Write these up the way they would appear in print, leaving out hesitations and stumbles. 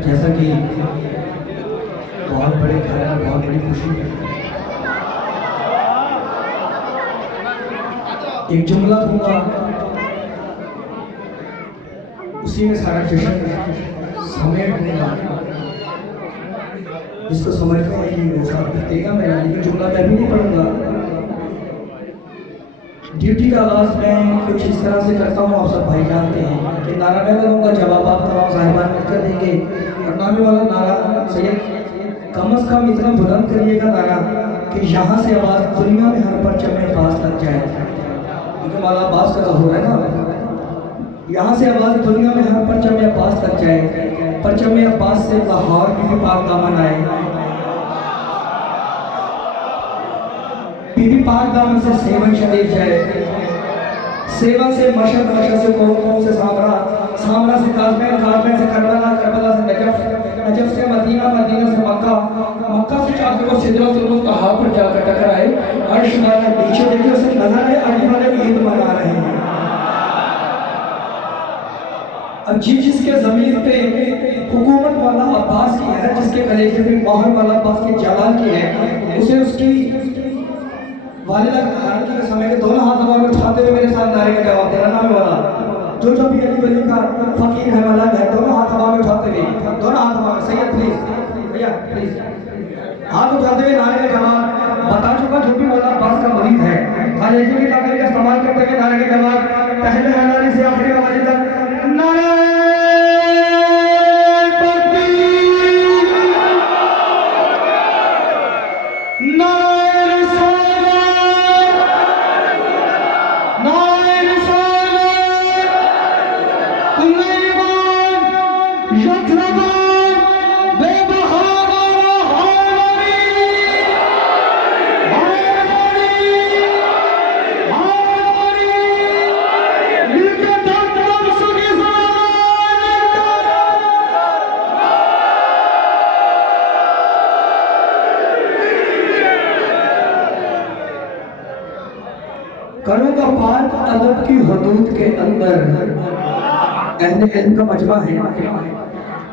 जैसा कि बहुत बड़े घर में बहुत बड़ी खुशी है, एक जुमला दूंगा, उसी में सारा जश्न समेट देगा। इसको समझते हैं कि वो सब देगा मैं, लेकिन जुमला मैं भी नहीं पढ़ूंगा। ड्यूटी का आगाज मैं कुछ इस तरह से करता हूँ, आप सब भाई जानते हैं कि नारा मैं लगूंगा, जवाब आप तमाम साहिबान मिलकर देंगे। और नामे वाला नारा सैयद कम अज कम इतना बुलंद करिएगा नारा कि यहाँ से आवाज़ दुनिया में हर परचम में पास लग जाए, क्योंकि मौला अब्बास का हो रहा है ना, यहाँ से आवाज़ दुनिया में हर परचम में पास लग जाए। परचम में अब्बास से लाहौर में भी पाक दामन आए, बीबी पाक दामन से सेवन शरीफ जाए, सेवा से मशहद, मशहद से कौम से सामरा, सामरा से काज़मैन, काज़मैन से करबला, करबला से नजफ, नजफ से मदीना, मदीना से मक्का, मक्का से चाहते को सिदरतुल मुंतहा पर जाकर टकराए। अर्श वाला नीचे देखिए उसे नजर है, अर्श वाले ईद मना रहे हैं। अब जिसके ज़मीर पे हुकूमत वाला अब्बास की है, जिसके कलेजे पे मोहर वाला अब्बास के जलाल की है, उसे उसकी वालिदा के समय के दोनों हाथ हवा में उठाते हुए मेरे साथ नारे का जवाब देना। नाम वाला जो भी अली वली का फकीर है, मलंग है, दोनों हाथ हवा में उठाते हुए, दोनों हाथ हवा में, सैयद प्लीज, भैया प्लीज, हाथ उठाते हुए नारे का जवाब बता चुका। जो भी मौला अब्बास का मुरीद है आज ऐसे की ताकत का इस्तेमाल करते हुए नारे का जवाब पहले हलाली से आखिरी आवाज तक नारे करूँगा बात अदब की हदूद के अंदर, अहले इल्म का मजमा है।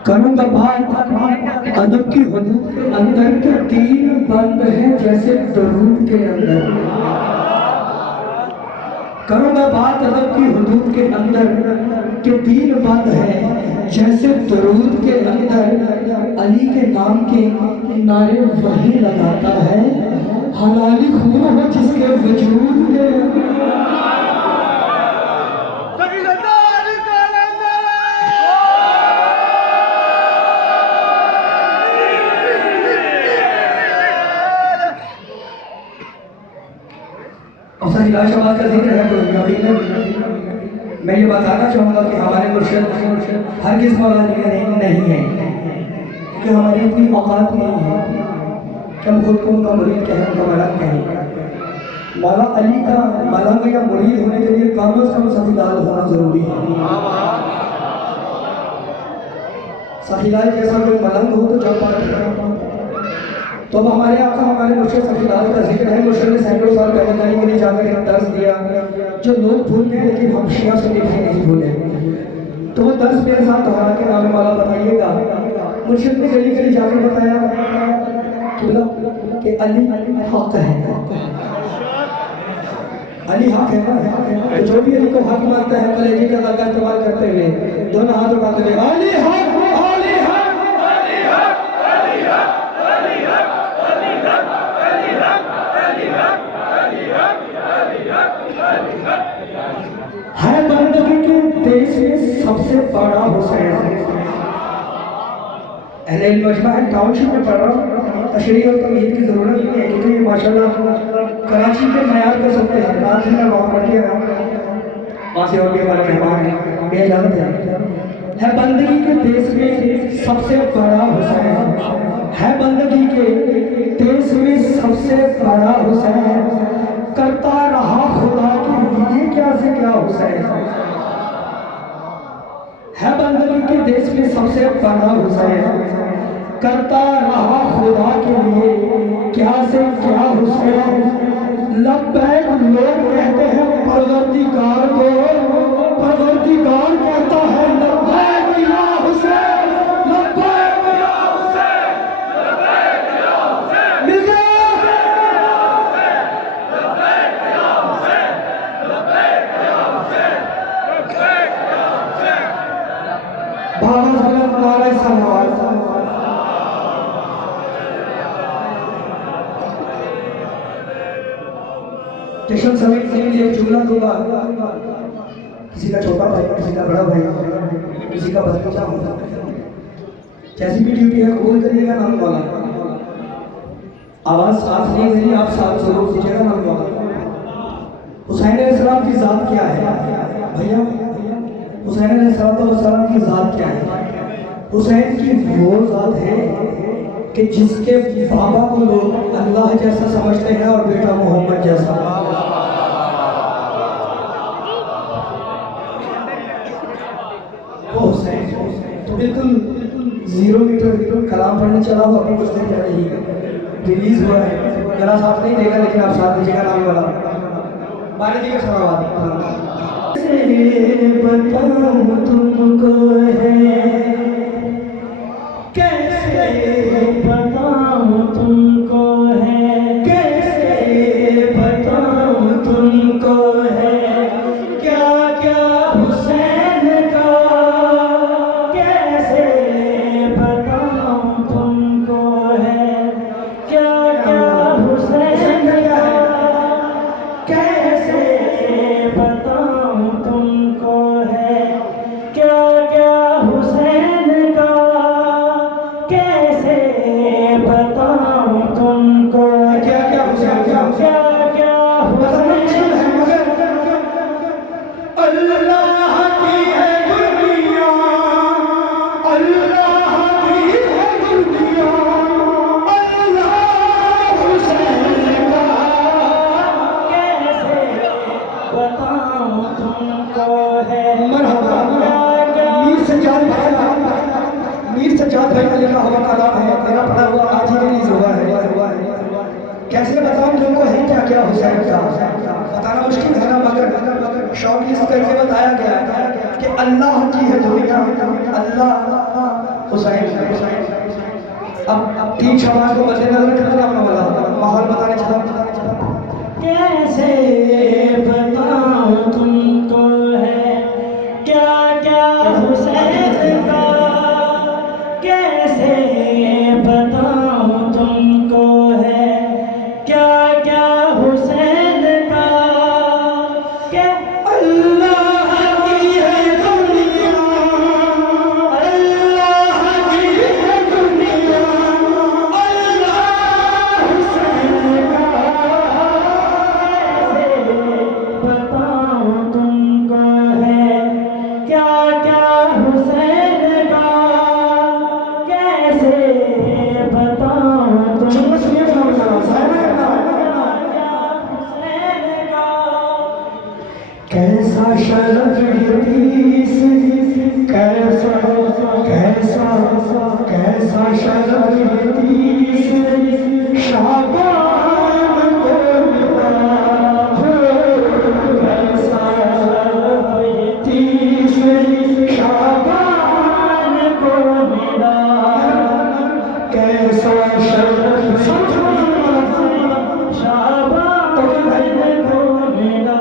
करूँगा बात अदब की हदूद के अंदर के तीन बंद हैं जैसे दरूद के अंदर। करूँगा बात अदब की हदूद के अंदर के तीन बंद हैं जैसे दरूद के अंदर। अली के नाम के नारे वही लगाता है, हलाली खून हो जिसके वजूद के शाबाश का जिक्र है। मैं ये बताना चाहूँगा कि हमारे मुर्शिद हर किस मौला नहीं है, क्योंकि हमारी इतनी औकात नहीं है कि हम खुद को उनका मुरीद कहें, उनका मलंग कहें। मौला अली का मलंग या मुरीद होने के लिए कम से कम सखीलाल होना जरूरी है। सखीलाल जैसा कोई मलंग हो तो जब तो अब हमारे आका हमारे मुर्शिद सखीलाल का जिक्र है। मुर्शिद ने सैकड़ों साल पहले के लिए जाकर एक दर्स दिया जो लोग भूल गए, लेकिन हम शिया से नहीं भूले। तो वो दर्स मेरे साथ दोहरा के नाम वाला बताइएगा। मुर्शिद ने गली गली जाकर बताया कि अली हक है, अली हक है ना। तो जो भी अली को हक मानता है कलेजी का लगा इस्तेमाल करते हुए दोनों हाथ उठाते हुए अली हक, अली हक, अली हक, अली हक, अली हक, अली हक, अली हक, अली हक, अली हक, अली हक, अली हक है बंदगी के देश में सबसे बड़ा हुसैन। अहले मजमा है, टाउनशिप में पढ़ रहा हूँ, तशरीह और तमीज़ की ज़रूरत नहीं है क्योंकि ये माशाल्लाह कराची के मयार कर सकते हैं। रात में वहाँ पढ़ के वहाँ से और भी हमारे मेहमान हैं, बेइजाज़त है बंदगी के देश में सबसे बड़ा हुसैन, है बंदगी के देश में सबसे बड़ा हुसैन, करता रहा खुदा के लिए क्या से क्या हुसैन, है बंदगी के देश में सबसे बड़ा हुसैन, करता रहा खुदा के लिए क्या से क्या हुसैन। लब्बैक लोग कहते हैं परवरदिगार को, परवरदिगार कहता है लब्बैक स्टेशन समिति के लिए जुमला दूंगा, किसी का छोटा भाई, किसी का बड़ा भाई, किसी का भतीजा होगा, जैसी भी ड्यूटी है कबूल करिएगा नाम वाला। आवाज साफ नहीं मेरी, आप साफ जरूर दीजिएगा नाम वाला। हुसैन अलैहिस्सलाम की जात क्या है भैया? हुसैन अलैहिस्सलाम की जात क्या है? हुसैन की वो जात है कि जिसके बाबा को लोग अल्लाह जैसा समझते हैं और बेटा मोहम्मद जैसा। वो हुसैन तो बिल्कुल 0 मीटर कलाम पढ़ने चला हुआ, अपनी कुछ देर पहले रिलीज हुआ है। जरा साथ नहीं देगा लेकिन आप साथ दीजिएगा नाम वाला। बारी जी का सवाल बताऊं तुमको है, कैसे बताऊं तुमको है, कैसे बताऊं तुमको है, क्या क्या हुसैन का, कैसे बताऊं तुमको है, क्या क्या हुसैन का, कैसे बताऊं तुमको है, क्या क्या हुसैन का, कैसे बताऊं तुमको, क्या क्या हुसैन का, क्या क्या हुसैन है, मगर अल्लाह की है दुनिया, अल्लाह की है दुनिया, अल्लाह हुसैन का, कैसे बताऊं तुमको है। मरहबा मीर सज्जाद भाई का लिखा हुआ कलाम है, मेरा पढ़ा हुआ आज ही रिलीज हुआ है। कैसे बताऊं तुमको है क्या क्या हुसैन का, बताना मुश्किल है ना, मगर शॉर्ट लिस्ट करके बताया गया है कि अल्लाह की है दुनिया, अल्लाह हुसैन। अब 3 शवाल को मद्देनजर रखना वाला माहौल बताने चला। कैसे बताऊं तुमको है, क्या क्या हुसैन का, कैसे बताऊं तुमको है, क्या क्या हुसैन का, क्या अल्लाह की है दुनिया, अल्लाह की है दुनिया, अल्लाह हुसैन का, कैसे बताऊं तुमको है, क्या क्या हुसैन का, कैसे बताऊं तुमको, कैसा शरफ हदीस, कैसा कैसा कैसा शरफ हदीस, शाबान को मिला हो, कैसा शरफ हदीस, शाबान को मिला, कैसा शरफ शाबान को मिला,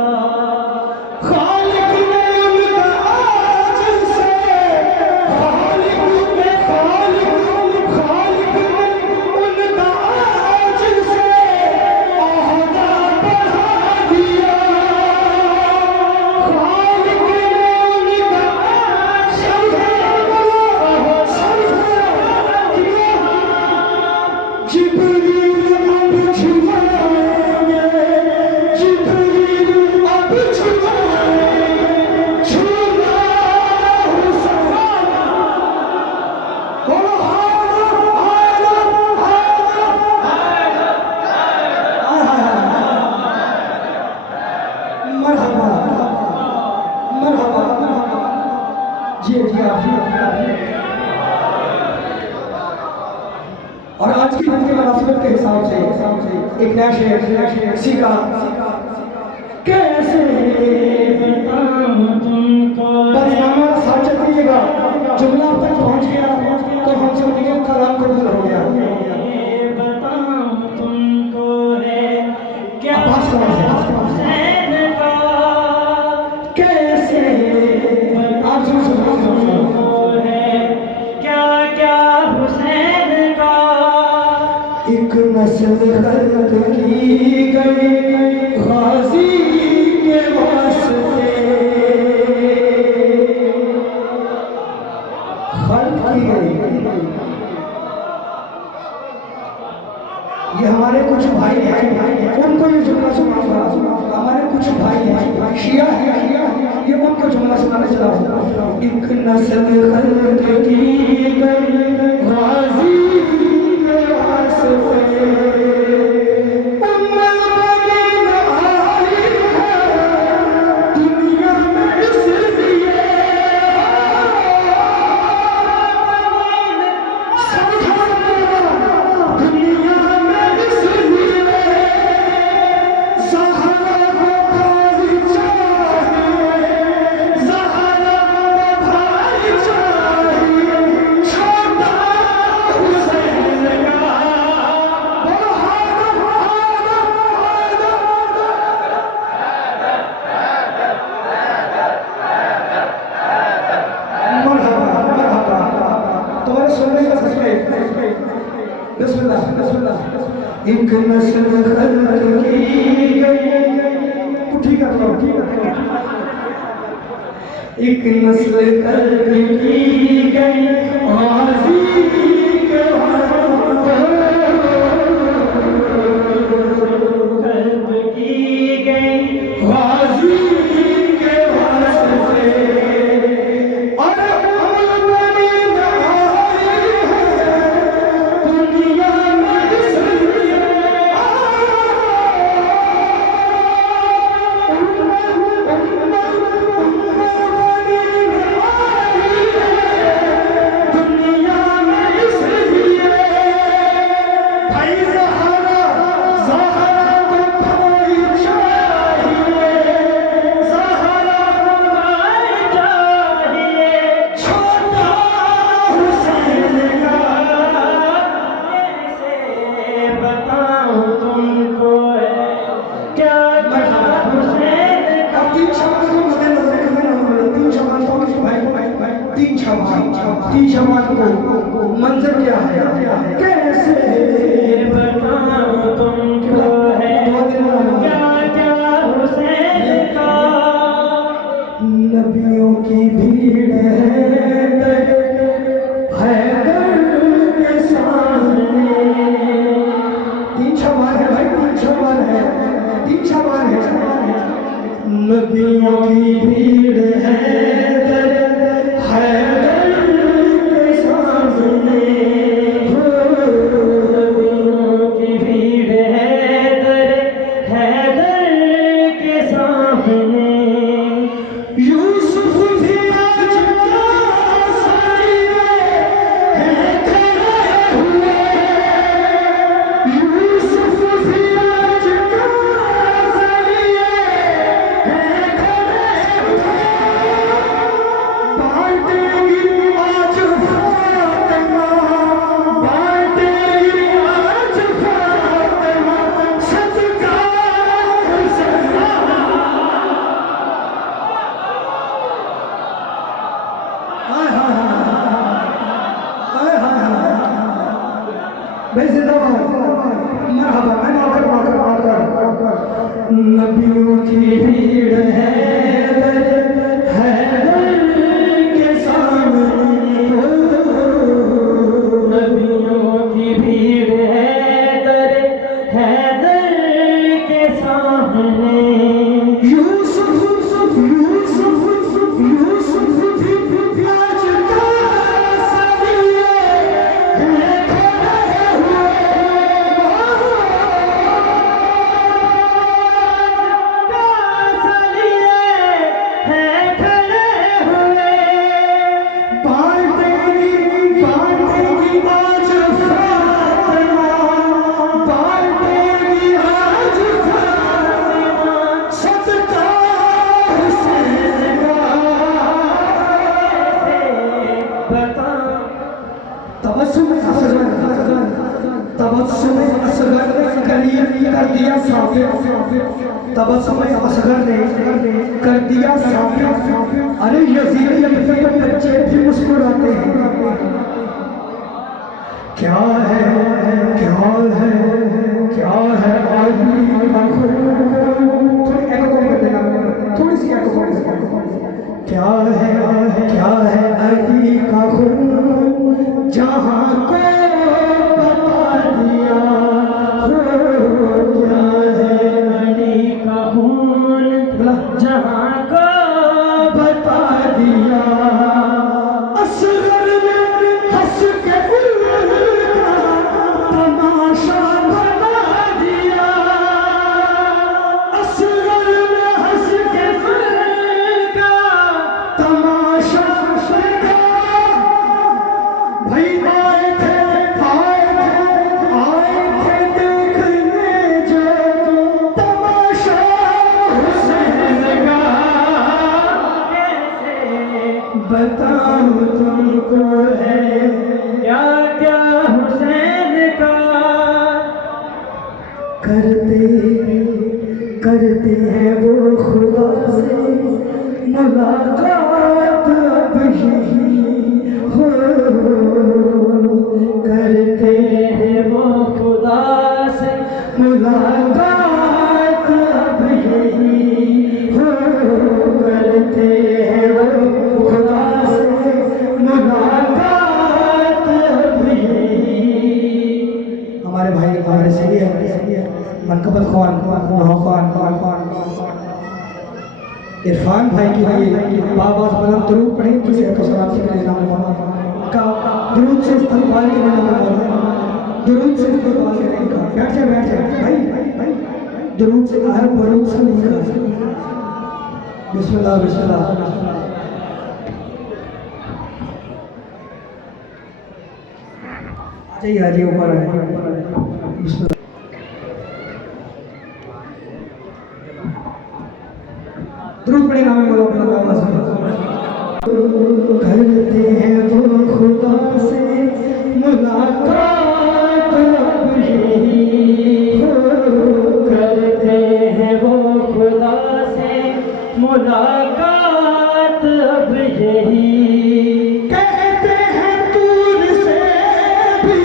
और आज की दिन के मुनासिबत के हिसाब से एक नया शेर इसी का, कैसे बताऊं तुमको, बस हमारा साथ चल दीजिएगा, जुमला अब तक पहुंच गया तो हम सब निकल का नाम कबूल हो गया। बताऊं तुमको है, क्या हुसैन का, कैसे आप तुमको है, क्या क्या हुसैन का, एक नस्ल खल्क की गई गाजी एक नस्ल खल्क की गई गाजी के वास्ते, उम्मत बनी न आई है दुनिया में इसलिए, समझा दुनिया में इसलिए, ज़हरा को भाई चाहिए, ज़हरा को भाई चाहिए, छोटा हुसैन का बोलो हैदर हैदर हैदर, मरहबा मरहबा। तुम्हारे सुनने का सच में बिस्मिल्लाह बिस्मिल्लाह। एक नस्ल खल्क की गई, तू ठीक है ठीक है। एक नस्ल खल्क की गई गाजी के वास्ते, खल्क की गई गाजी के वास्ते, और उम्मत बनी न आई है दुनिया में इसलिए, दुनिया में इसलिए, भाई ज़हरा ज़हरा को भाई चाहिए, ज़हरा को भाई चाहिए, छोटा हुसैन का कैसे बताऊं तुमको है क्या हुसैन का। तीन शबान को मद्देनजर रखना, तीन शबान को भाई तीन शबान को मंजर क्या है, कैसे बताऊं तुमको है क्या क्या हुसैन का। नबियों की भीड़ है हैदर के सामने, तीन शबान है भाई, तीन शबान है, तीन शबान है। नबियों की भीड़ है हैदर के सामने, नबियों की भीड़ हैदर के सामने, यूसुफ भी आज कासरी में है खड़े हुए, यूसुफ भी आज कासरी में है खड़े हुए, बांटेगी आज फातिमा, बांटेगी आज फातिमा, सदका हुसैन। हाय हाय हाय हाय हाय, भाई जिंदाबाद मरहबा, मैं नौकर नबियों की भीड़ है हैदर के सामने, नबियों की भीड़ हैदर के सामने, यूसुफ यूसुफ यूसुफ भी आज कासरी है खड़े हुए, कासरी है खड़े हुए, बांटेगी आज फातिमा, बांटेगी आज फातिमा, सदका हुसैन का कैसे बताऊं। तबस्सुम असगर कर दिया साबित, तबस्सुम असगर ने कर दिया साबित, अरे यजीद के बच्चे भी मुस्कुराते हैं, क्या है क्या है क्या है आदमी का खून, थोड़ी एको कम कर देना, थोड़ी सी एको कम, क्या है आदमी का खून, जहाँ को बता दिया, क्या है अली का खून, जहाँ को बता दिया, करते हैं वो खुदा से मुलाकात अब यही हो, करते हैं वो खुदा से मुलाकात अब यही हो, करते हैं वो खुदा से मुलाकात अब यही। हमारे भाई हमारे सही है मनकबत खान इरफान भाई के लिए बाबा बलम दरूद पढ़े किसी तो सलाम से मेरे नाम का दरूद से इस्तकबाल के नाम दरूद से इस्तकबाल के का बैठ जा भाई दरूद से हर बरूद से नहीं का बिस्मिल्लाह बिस्मिल्लाह। आ जाइए ऊपर बिस्मिल्लाह। दरूद पढ़े नाम करते हैं वो खुदा से मुलाकात अब यही हो, करते हैं वो खुदा से मुलाकात अब यही। कहते हैं दूर से भी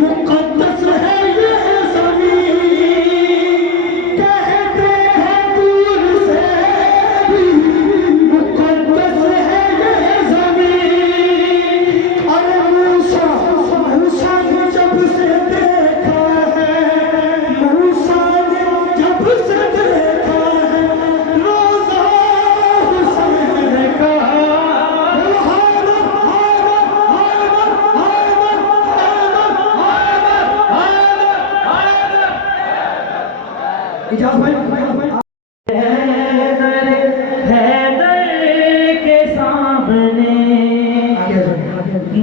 मुक़द्दस है ये ज़मीन, कहते हैं दूर से भी मुक़द्दस है ये ज़मीन। अरे मूसा ने जब से देखा है, मूसा ने जब से देखा है रोज़ा हुसैन का, हैदर के सामने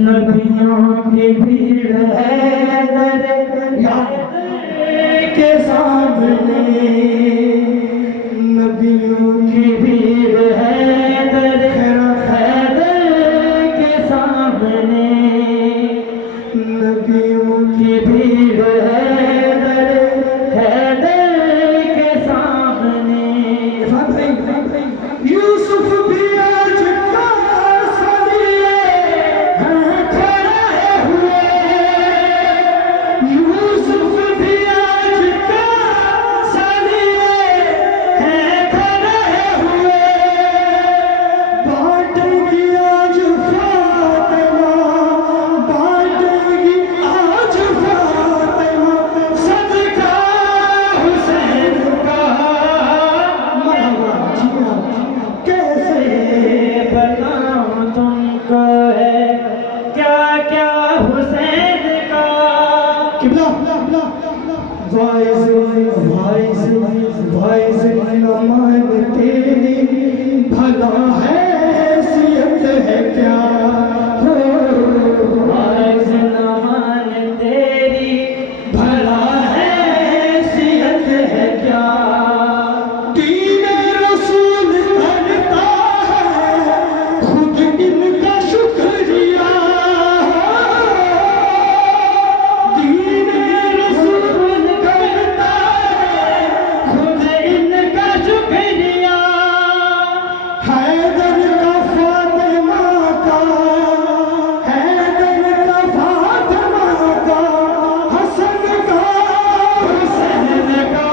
नबियों की भीड़, हैदर के सामने नबियों की भीड़, हैदर के सामने नबियों की भीड़, हैदर के सामने। यूसुफ भी आज कासा लिए खड़े हुए, यूसुफ भी आज कासा लिए खड़े हुए। बांटेगी आज फातिमा, बांटेगी आज फातिमा सदका हुसैन का। कैसे बताऊं तुमको है क्या क्या हुसैन का। वाइज नमान तेरी भला हैसियत है क्या हो, वाइज नमान तेरी भला हैसियत है क्या। दीन रसूल करता है खुद इनका शुक्रिया, दीन रसूल करता है खुद इनका शुक्रिया। हैदर का फातिमा का, हैदर का फातिमा का, हसन का हुसैन का।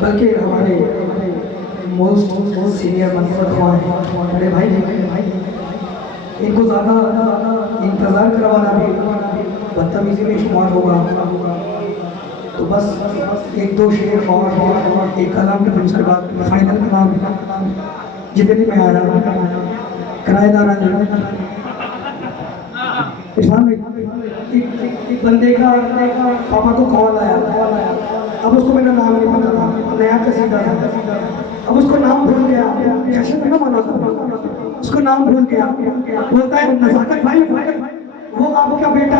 बल्कि हमारे मोस्ट सीनियर मनकबत बड़े भाई इनको ज़्यादा इंतज़ार करवाना भी बदतमीजी में शुमार होगा, तो बस एक दो शेर और एक कलाम के उसके बाद फाइनल कलाम जितने में आया किराएदार इरफान भाई। एक बंदे का पापा को कॉल आया, अब उसको मेरा नाम नहीं पता था, नया कसीदा था, अब उसको नाम भूल गया, जैसे मैंने माना था उसको नाम भूल गया। बोलता है नज़ाकत भाई वो आपका बेटा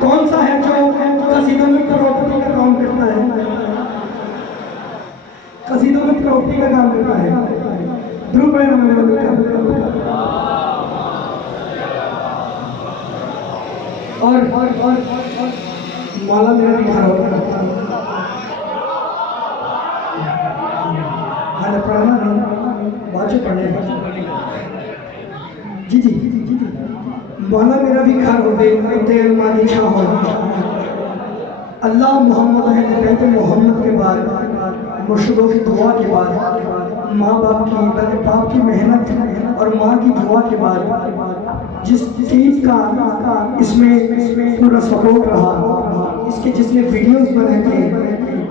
कौन सा है जो कसीदों में प्रॉपर्टी का काम करता है। कसीदों में प्रॉपर्टी का काम करता है। ध्रुव भाई नाम और मौला मेरा भी घर होता है। हाँ पढ़ना नहीं, बाद में पढ़ने जी जी जी मौला मेरा भी घर हो गए मानी शाह हो अल्लाह मोहम्मद मोहम्मद के बाद मुर्शिदों की दुआ के बाद माँ बाप की मेहनत और माँ की दुआ के बाद जिस चीज़ का इसमें पूरा सपोर्ट रहा, इसके जिसने वीडियोस बनाए थे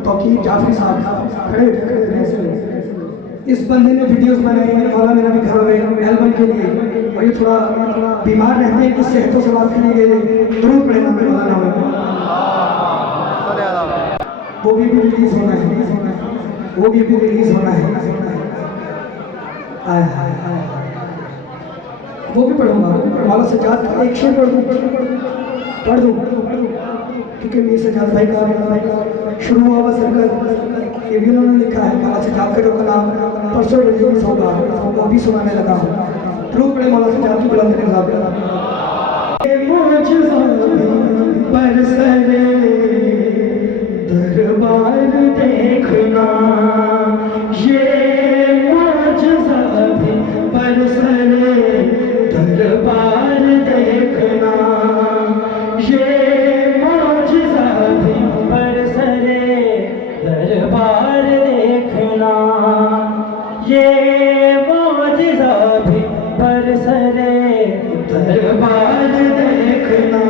तौकीर जाफरी साहब खड़े, इस बंदे ने वीडियोस बनाए मौला मेरा भी घर में एल्बम के लिए, और ये थोड़ा बीमार रहते हैं कि सेहत से बात के लिए जरूर पड़े ना मेरे मौलाना वो भी रिलीज होना है, वो भी रिलीज होना है। वो भी पढ़ूंगा मौला सज्जाद का एक शेर पढ़ दूँ क्योंकि मेरे सज्जाद भाई का शुरू हुआ सर्कल ये भी उन्होंने लिखा है। मौला सज्जाद का जो कलाम परसों रिलीज होगा वो भी सुनाने लगा हूँ। ध्रुव पढ़े मौला सज्जाद की बुलंद दरबार देखना ये मौजज़ा भी बरसरे दरबार देखना ये मौजज़ा भी बरसरे दरबार देखना ये मौजज़ा भी बरसरे दरबार देखना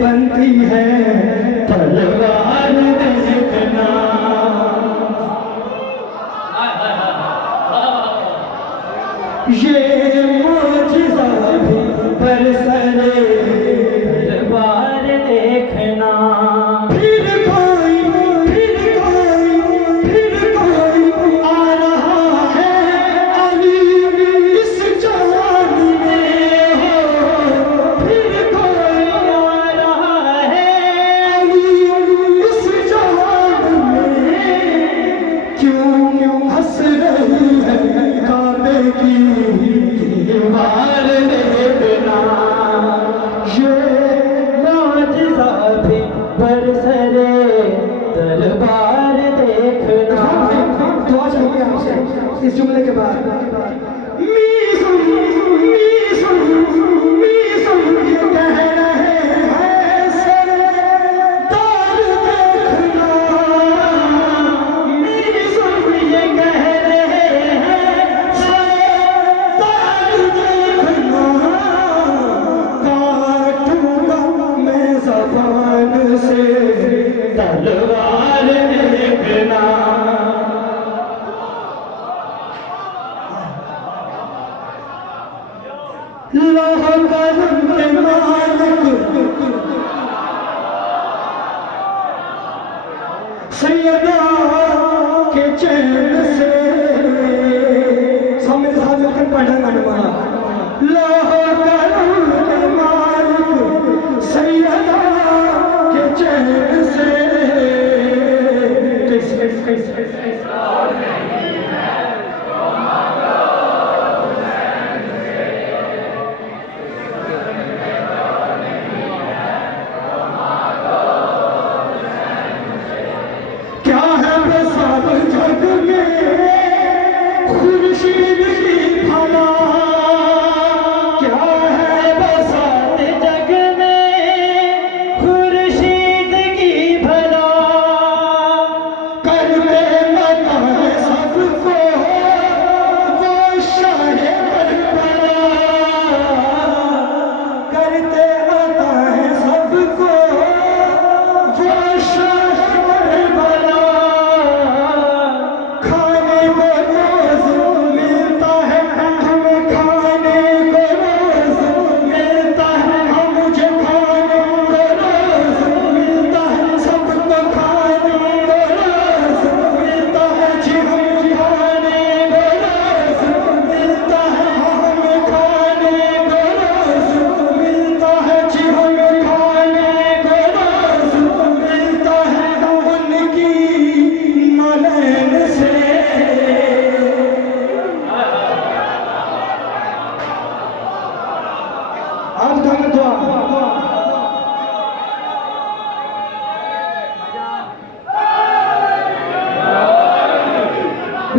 बनती है तलवार देखना ये मौजज़ा भी बरसरे दरबार देखना फिर कोई आ रहा है अली इस जान में हो फिर कोई आ रहा है अली इस जान में क्यों हंस रही है काबे की दीवार देखना ये मौजज़ा भी बरसरे दरबार देखना। दुआ चाहिए आपसे इस जुमले के बाद ये कह रहे हैं सरदार देखना ये कह रहे हैं सरदार देखना काटूंगा मैं ज़बान से तलवार देखना। लोह कलम के मालिक सैयदा के चैन से सामने साथ मिलकर पढ़ना गाना लोह कलम के मालिक सैयदा के चैन से कैसे जग में खुर्शीद की भला क्या है बसात जग में खुर्शीद की भला करते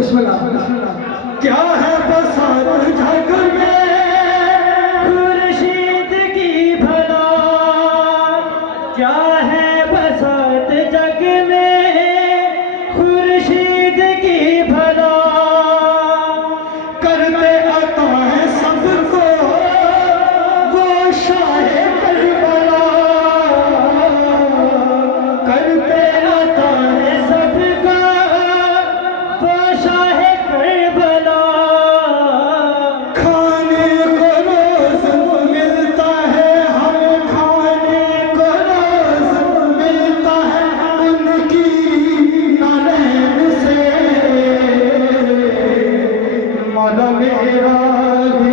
बिस्मिल्लाह। क्या है बसात जग में खुर्शीद की भला, क्या है बसात जग में खुर्शीद की भला। करते आता है सबको वो शाहे करबला, करते आता है सबका वो शाहे करबला। खाने को रोज मिलता है, हमें खाने को रोज मिलता है उनकी नालैन से। मौला मेरा भी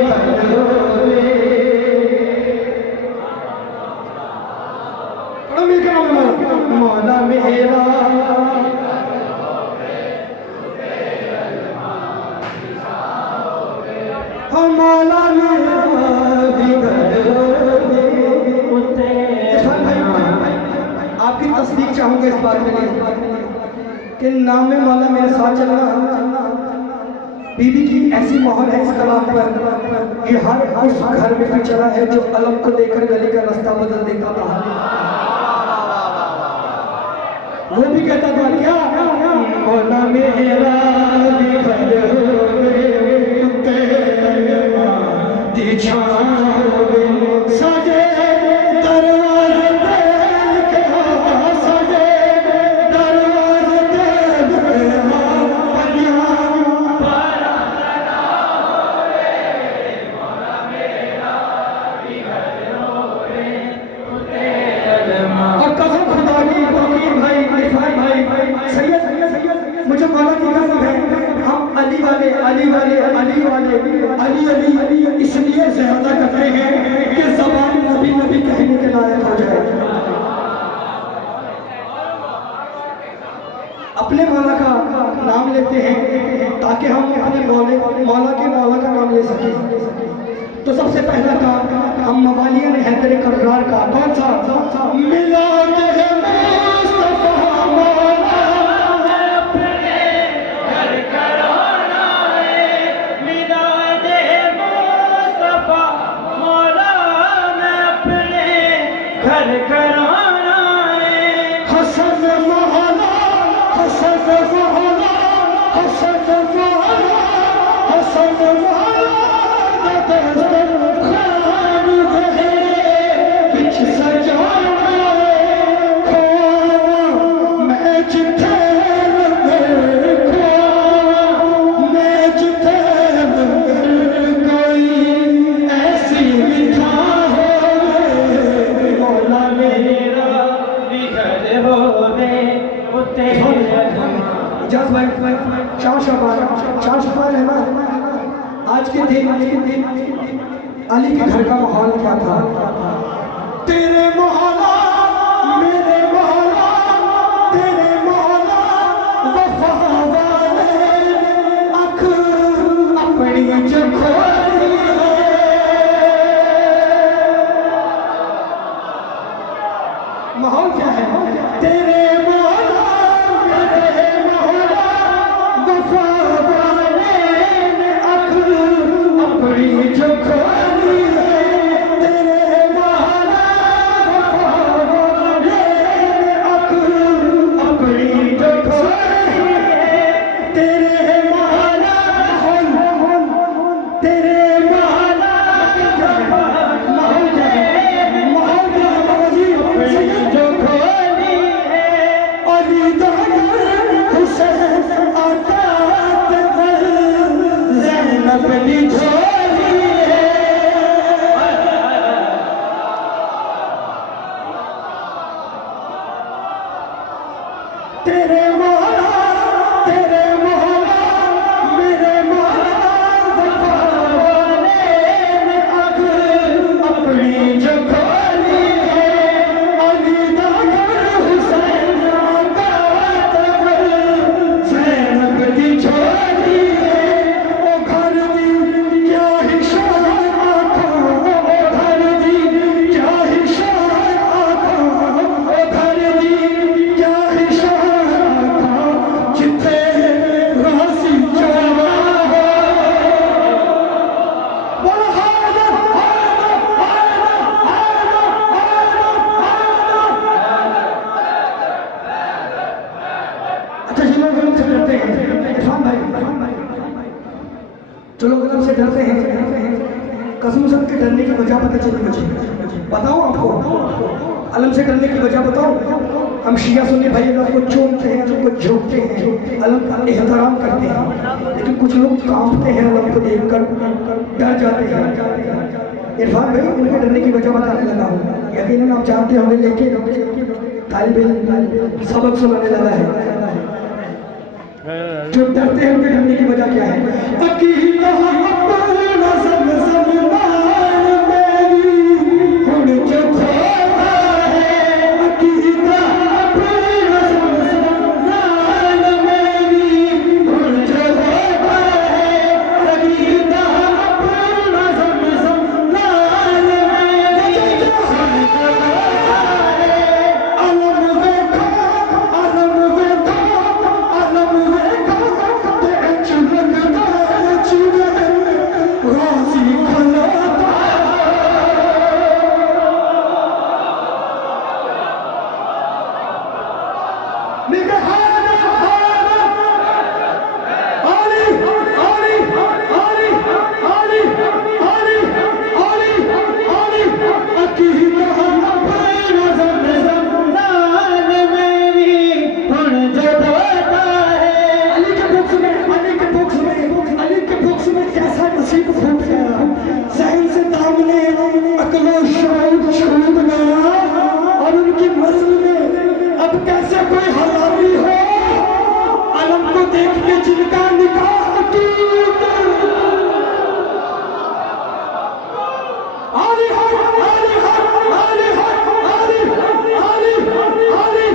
रोवे, पढ़ो मिलकर मौला मेरा मौला मेरा भी इरफान भाई, आपकी तस्दीक चाहूंगा इस बात के लिए कि नाम में मौला मेरे साथ चलना बीबी की ऐसी मोहर है इस कलाम पर, ये हर उस घर में भी चला है जो अलम को लेकर गली का रास्ता बदल देता था। वो भी कहता था क्या मौला मेरा भी सजे दरवाजे के सजे दरवाजे और कसम खुदा की वकील भाई इरफान भाई सैयद मुझे मौला की कसम है, हम अली वाले अली वाले अली वाले अली अली इसलिए ज्यादा करते हैं कि ज़बान नबी नबी कहने के लायक हो जाए। अपने मौला का नाम लेते हैं ताकि हम अपने मौला का नाम ले सकें। तो सबसे पहला काम हम मवालिया ने हैदर कर्रार का कौन सा मिलाद है मुस्तफा मौला अपने घर कराना है, मिलाद मुस्तफा मौला में अपने घर कराना है। हसन मौला हसन मौला हसन मौला हसन मौला आज के दिन अली के घर का माहौल क्या था? तेरे मोहल्ला मेरे मोहल्ला तेरे मोहल्ला वफा वाले अख अपनी जो खोली माहौल क्या है? तेरे मोहल्ला मेरे मोहल्ला वफा अपनी जो खोली है, तेरे मौला वफा वाले अपनी जो खोली है, तेरे मौला तेरे मौला जो खोली है। अली दागर हुसैन आता ज़ैनब दी तेरे मौला तेरे मौला मेरे मौला वफा वाले ने अग अपनी जो खोली है। अली दागर हुसैन आता ज़ैनब दी छोड़ी है। ओ घर दी क्या ही शान आका, ओ घर दी क्या ही शान आका, ओ घर दी क्या ही शान आका। लोग इल्म से डरते हैं इरफान भाई, जो लोग इल्म से डरते हैं, कसम से उनके डरने की वजह पता चली मुझे। बताओ आपको अलम से डरने की वजह बताओ। हम शिया सुन्नी भाई अल्लाह को चूमते हैं, अल्लाह को झोंकते हैं, अलम का एहतराम करते हैं, लेकिन कुछ लोग कांपते हैं अलम को देखकर, डर जाते हैं। इरफान भाई उनके डरने की वजह बताने लगा हूँ, यकीनन आप जानते होंगे, लेकिन तालिब इल्म सबक सुनाने लगा है। जो डरते हैं उनके डरने की वजह क्या है? अकीदा अपना ज़म-ज़म नाल मेरी हुण जो खोता है, अकीदा अपना ज़म-ज़म नाल मेरी हुण जो खोता है, अकीदा अपना ज़म-ज़म नाल मेरी हुण जो खोता है। अलम वेखो, अलम वेखो, अलम वेखो, ते अच लगदा है चिड़े, राज़ी खलोता निगहाना हाना आली आली आली आली आली आली आली अकीदा अपना ज़म-ज़म नाल मेरी हुण जो खोता है। अली के बुक्स में, अली के बुक्स में, अली के बुक्स में कैसा नसीब फूट गया, ज़हन से दामने अक्लो शऊर छूट गया, और उनकी मस्ल में अब कैसे कोई हरामी हो, अलम को देख के जिनका निकाह टूट। आली हर आली हर आली हर आली आली आली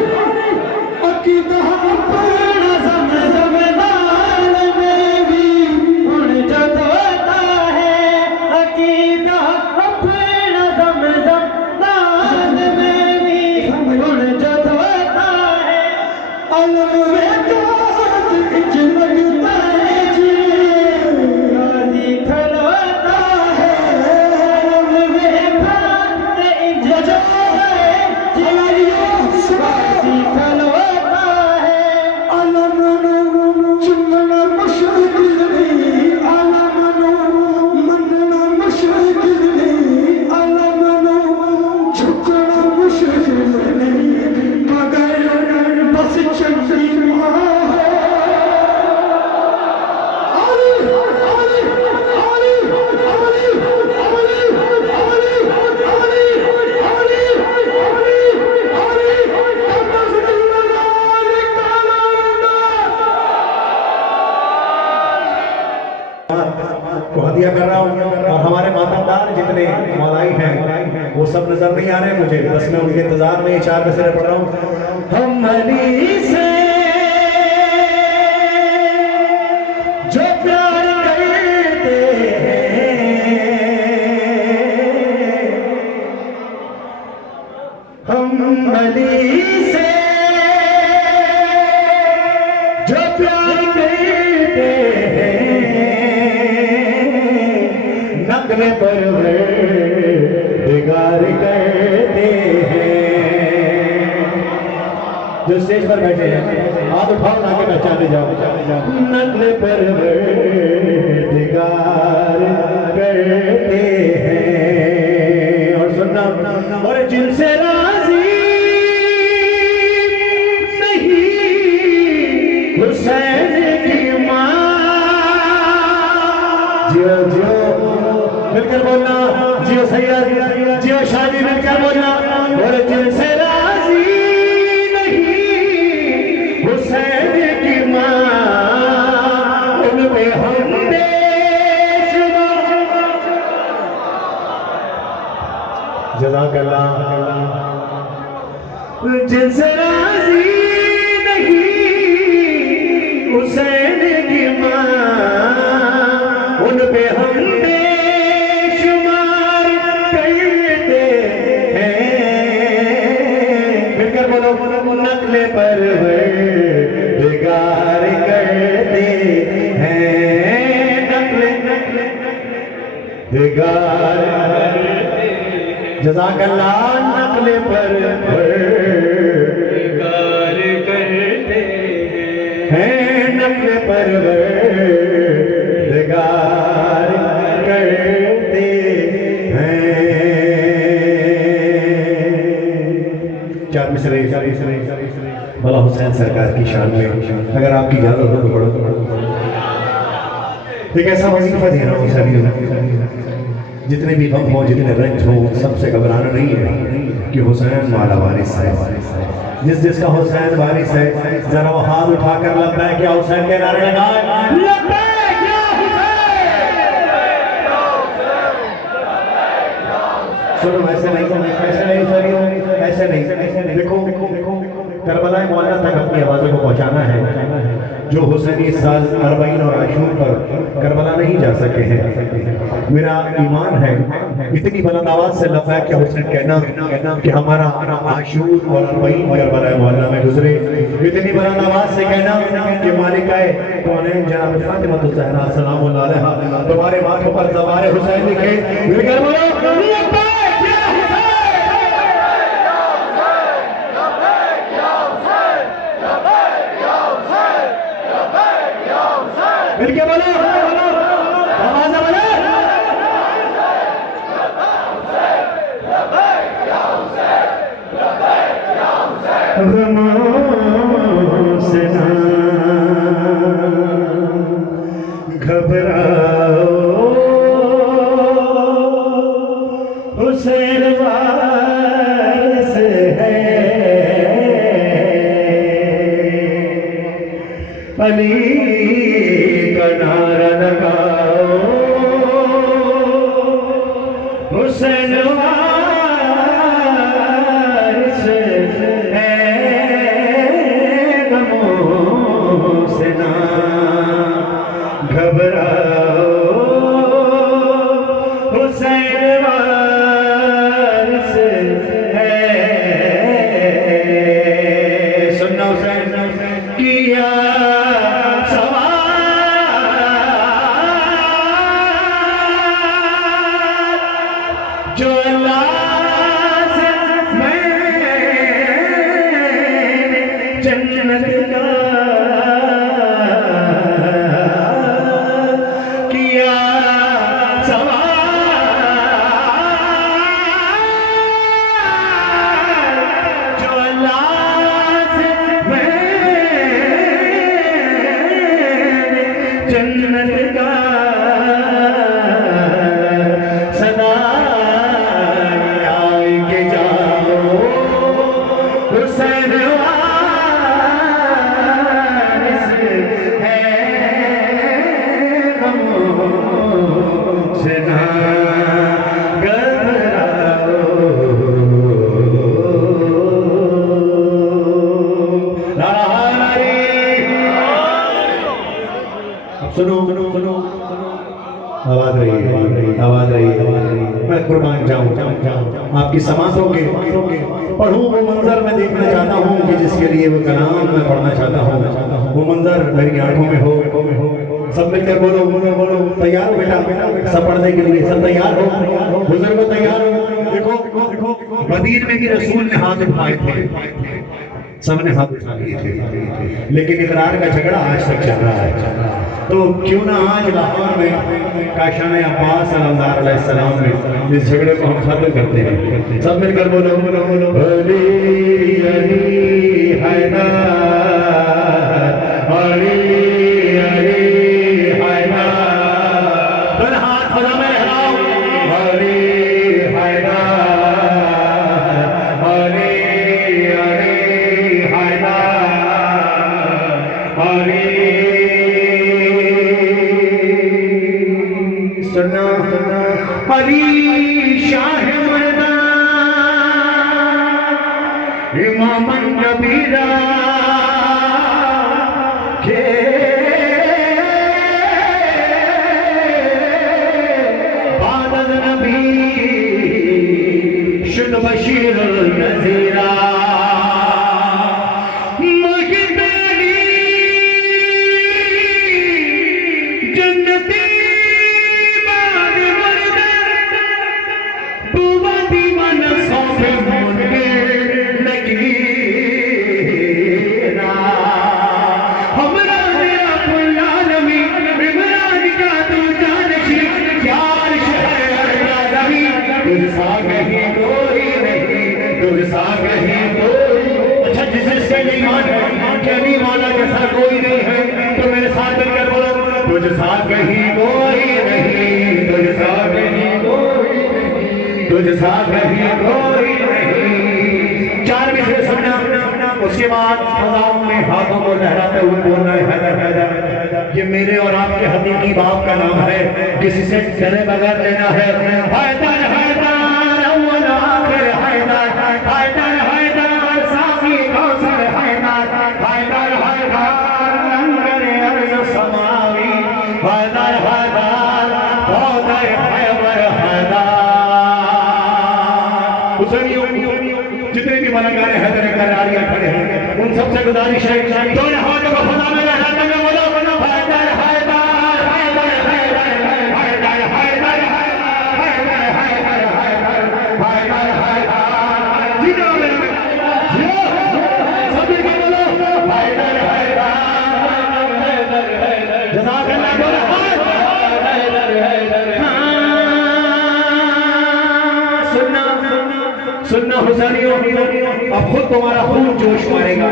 अकीदा अपना ज़म-ज़म नाल मेरी हुण जो खोता है, अकीदा अपना ज़म-ज़म नाल मेरी हुण जो खोता है। अलम वेखो ते इच लगदा है जिड़े, राज़ी खलोता है। अलम वेखो ते इच लगदा है जिड़े, राज़ी खलोता है। अलम नूं चुमना मुश्किल नहीं, अलम नूं मनना मुश्किल नहीं, अलम नूं झुकना मुश्किल नहीं, मगर बस चंगी माँ है। आली आली आली आली आली आली आली आली आली आली को हदिया कर रहा हूँ, और हमारे मातादार जितने मौलाई हैं वो सब नजर नहीं आ रहे मुझे, बस मैं उनके इंतजार में ये 4 मिसरे पढ़ रहा हूँ। हम अली से जो प्यार करते हैं, हम अली से जो प्यार करते हैं, नगले परवरदिगार करते हैं। जो स्टेज पर बैठे हैं हाथ उठाओ ना के पहचाने जाओ, नगले परवरदिगार करते हैं। और सुनना, और जिनसे राजी नहीं हुसैन की माँ, जियो जियो मिलकर बोलना, जियो सैयद, जियो शादी, मिलकर बोलना। और जिनसे राजी नहीं हुसैन की माँ, उनमें हम बेशुमार। जज़ाकल्लाह। जिनसे राजी नहीं हुसैन की माँ, उन पे हम बेशुमार करते हैं। मिलकर बोलो, नगले परवरदिगार करते हैं, नगले दिगार। जज़ाकल्लाह। नगले परवरदिगार करते हैं। हैं नक्ल परवरदिगार करते हैं। चार मिसरे भला हुसैन सरकार की शान में अगर आपकी इजाजत हो तो पढ़ो। एक ऐसा वजीफा दे रहा हूँ सभी जितने भी गम हो, जितने रंज हो, सबसे घबराना नहीं है कि हुसैन वाला वारिस है। जिसका हुसैन वारिस है जरा वो हाथ उठाकर लब्बैक या हुसैन के नारे लगाए। लब्बैक या हुसैन। सुनो ऐसे नहीं, ऐसे नहीं। देखो करबला मौला तक अपनी आवाज़ों को पहुंचाना है। जो हुसैन इस साल अरबईन और आशूर पर करबला नहीं जा सके हैं, मेरा ईमान है इतनी बुलंद आवाज़ से लब्बैक या हुसैन कहना कि हमारा आशूर और अरबईन करबला मौला में गुजरे। इतनी बुलंद आवाज़ से कहना कि मालिकाए कौनैन जनाब फातिमा ज़हरा सलामुल्लाह अलैहा तुम्हारे माथों पर ज़बार हुसैन लिखे। मिलके बोलो, आवाज़ बोलो। गमों से ना घबराओ, हुसैन वारिस है। अली का नारा लगाओ, हुसैन वारिस है। गमों से ना घबराओ, हुसैन वारिस है। सुनना हुसैन किया जो अल्लाह से मैंने जन्नत का किया सवाल, जो अल्लाह से मैंने जन्नत का सदा हुसैन वारिस है। गमों से ना घबराओ। अब सुनो आवाज रही मैं कुर्बान जाऊं आपकी समातों के पढ़ूं वो मंजर मैं देखना चाहता हूं कि जिसके लिए वो कलाम मैं पढ़ना चाहता हूं। वो मंजर मेरी आंखों में हो। सब मिलकर बोलो तैयार हो बेटा, सब पढ़ने के लिए सब तैयार हो, बुजुर्ग तैयार हो। देखो मदीन में भी रसूल ने हाथ उठाए थे, सबने हाथ उठा लिए थे, लेकिन इकरार का झगड़ा आज तक चल रहा है। तो क्यों ना आज लाहौर में काशान अब्बास अलैहिस्सलाम में इस झगड़े को हम खत्म करते हैं। सब मिलकर बोलो अली अली हैदर, अली अली हैदर। दोनों हाथ खुदा में लहराओ। अली हैदर, अली अली हैदर, अली। सुना अली शाह मर्दा इमाम नबीरा के बाद नबी शुद बशीर नज़ीरा। साथ नहीं कोई नहीं। 4 मिसरे सुनना, उसके बाद फजाओं में हाथों को लहराते हुए बोलना है हैदर हैदर, ये मेरे और आपके हकीकी बाप का नाम है, किसी से डरे बगैर लेना है। हैदर हैदर अव्वल आखिर हैदर, हैदर हैदर साकी कौसर हैदर, हैदर हैदर लंगर अर्ज़ समावी, हैदर हैदर पौधे हैबर हैदर। जितने भी मलाकारे हैदर करारियां खड़े हैं उन सबसे गुजारिश है दोनों हाथों को खुदा में लहराते हुए बोलो हैदर हैदर हैदर हैदर हैदर हैदर हैदर हैदर हैदर जीना मेरे सभी को बोलो हैदर हैदर जज़ाकल्लाह बोलो हैदर हैदर। सुनना हुसैनियों, अब खुद तुम्हारा खून जोश मारेगा।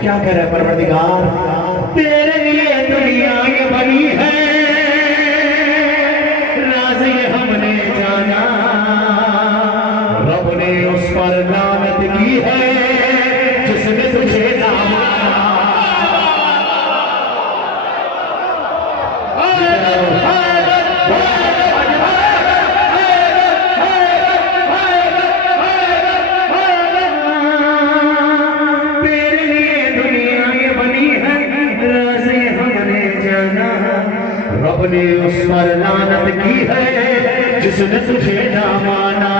क्या कह रहा है परवरदिगार, तेरे लिए दुनिया ये बनी है, राज़ी हमने जाना, रब ने उस पर लानत की है जिसने तुझे ना माना। रब ने उस पर लानत की है जिसने तुझे ना माना,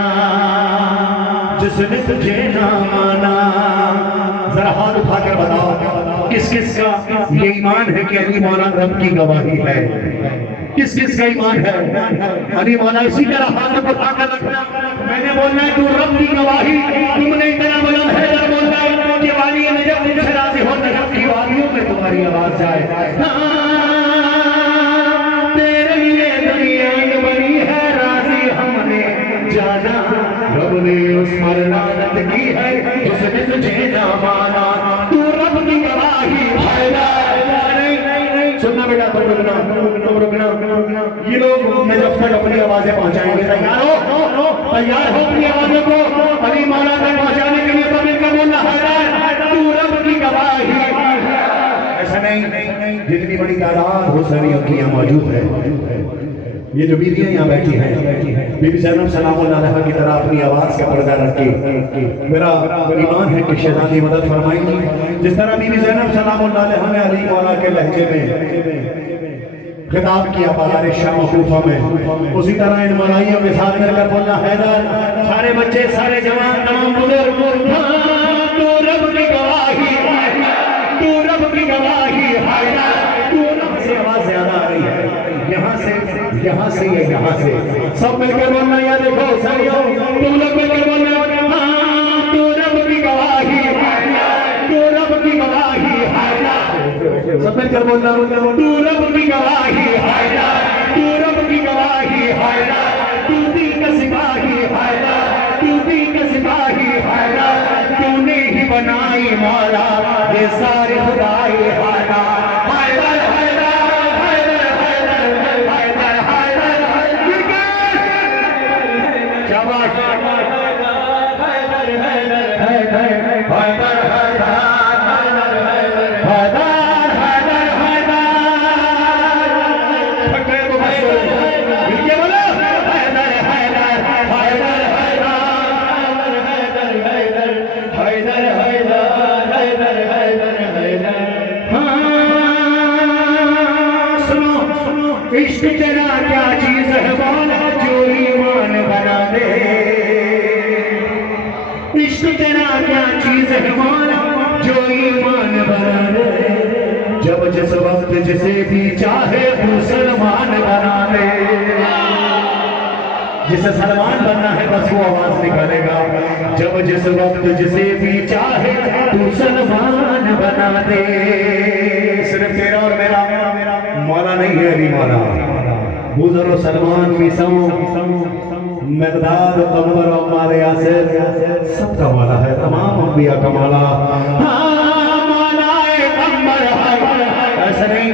जिसने तुझे ना माना। जरा हाथ उठाकर बताओ किस किस का ये ईमान है कि अली मौला रब की गवाही है? किस किस का ईमान है? अली मौला इसी तरह हाथ उठाकर रखना। मैंने बोलना है तू रब की गवाही, तुमने इतना बुलंद है जब बोलना है कि वाली नजब तुझसे राज़ी हो, नजब की वादियों में तुम्हारी आवाज जाए। रब ने उस पर लानत की है जिसने तुझे ना माना, तू रब की गवाही है। सुनना बेटा, तुम रुकना। ये लोग मैं जब तक अपनी आवाजें पहुंचाएंगे, तैयार हो अपनी आवाजों को अली मौला तक पहुंचाने के लिए, तो मिलकर बोलना हैदर तू रब की गवाही। ऐसा नहीं, जितनी बड़ी तादाद हुसैनियों की यहाँ मौजूद है, ये जो बीवियां यहाँ बैठी हैं, बीबी ज़ैनब सलामुल्लाह अलैहा की तरह अपनी आवाज़ का पर्दा रख के मेरा ईमान है कि शहज़ादी मदद फरमाएंगी। जिस तरह बीबी ज़ैनब सलामुल्लाह अलैहा ने अली मौला के लहजे में खिताब किया बाहर शाम कूफा में, उसी तरह इन मलाइयों के साथ मिलकर बोलना हैदर, सारे बच्चे, सारे जवान, तमाम बुजुर्ग, तू रब की गवाही, तू रब की गवाही हैदर। तू रब से आवाज़ ज़्यादा आ रही है, यहाँ से ये यहाँ से सब मिलकर बोलना। या देखो सरियों, तुम लोग मिलकर बोलना तू रब की गवाही, तू रब की गवाही हैदर। सब मिलकर बोलना तू रब की गवाही हैदर, तू रब की गवाही हैदर, तू दीन का सिपाही हैदर, तू दीन का सिपाही हैदर, तूने ही बनाई मौला ये सारे खुदाई हैदर। इश्क तेरा क्या चीज है मौला जो ईमान बना दे, इश्क तेरा क्या चीज है मौला जो ईमान बना दे, जब जिस वक्त जिसे भी चाहे तू सलमान बना दे। जिसे सलमान बनना है बस वो आवाज निकालेगा, जब जिस वक्त जिसे भी चाहे तू सलमान बना दे। सिर्फ तेरा और मेरा मौला नहीं है अली मौला, बुज़ुर्ग सलमान मक़दाद कमर अम्मार यासिर सबका मौला है, तमाम अंबिया का मौला। ऐसा नहीं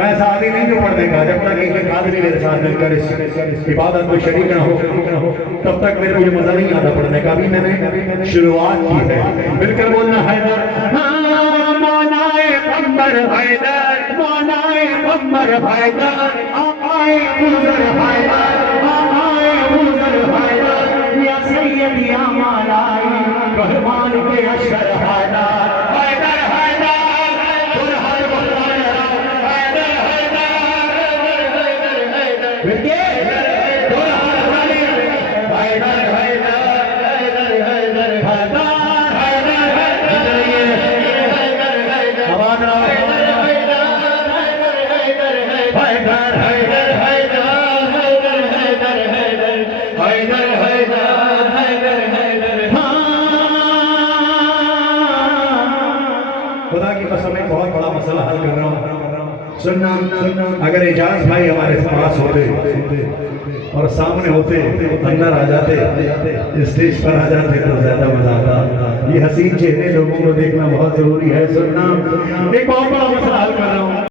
मैं ऐसा आदमी नहीं जो पढ़ने का, जब तक एक आदमी मेरे साथ मिलकर इस इबादत में शरीक न हो तब तक मेरे मुझे मजा नहीं आता पढ़ने का। अभी मैंने शुरुआत की है, मिलकर बोलना हैदर, मौलाए कमर हैदर, मौलाए कमर हैदर, आए गुजर हैदर, आए गुजर हैदर, या सैयद या मौलाए रहमान के अशर हैदर, हैदर हैदर खुदा की कसम एक बहुत बड़ा मसला हल कर रहा हूँ। सुनना, अगर एजाज भाई हमारे पास होते और सामने होते, अंदर आ जाते, स्टेज पर आ जाते तो ज्यादा मजा आता। ये हसीन चेहरे लोगों को देखना बहुत जरूरी है। सुनना, एक बहुत बड़ा मसला हल कर रहा हूँ।